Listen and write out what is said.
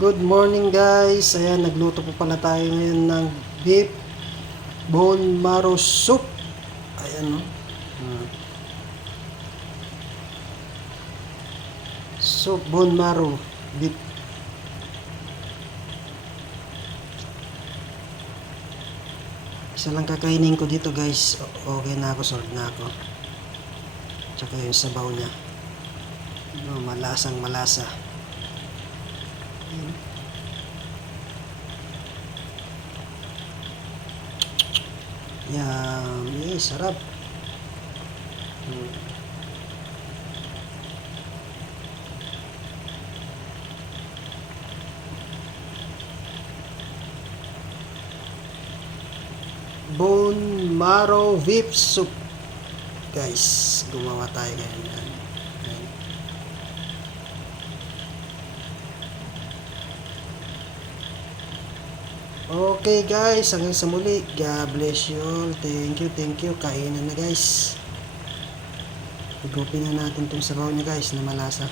Good morning guys. Ayan, nagluto po pala tayo ngayon ng beef bone marrow soup. Ayan o. Soup bone marrow beef. Isa lang kakainin ko dito guys. Okay na ako, solve na ako. Tsaka yung sabaw niya. Malasang malasa. Ayan. Yummy, sarap. Bone marrow beef soup. Guys, gumawa tayo ngayon yan. Ayan. Okay guys, hanggang sa muli. God bless you all. Thank you. Kainan na guys. Igupin na natin itong sabaw niya guys na malasa.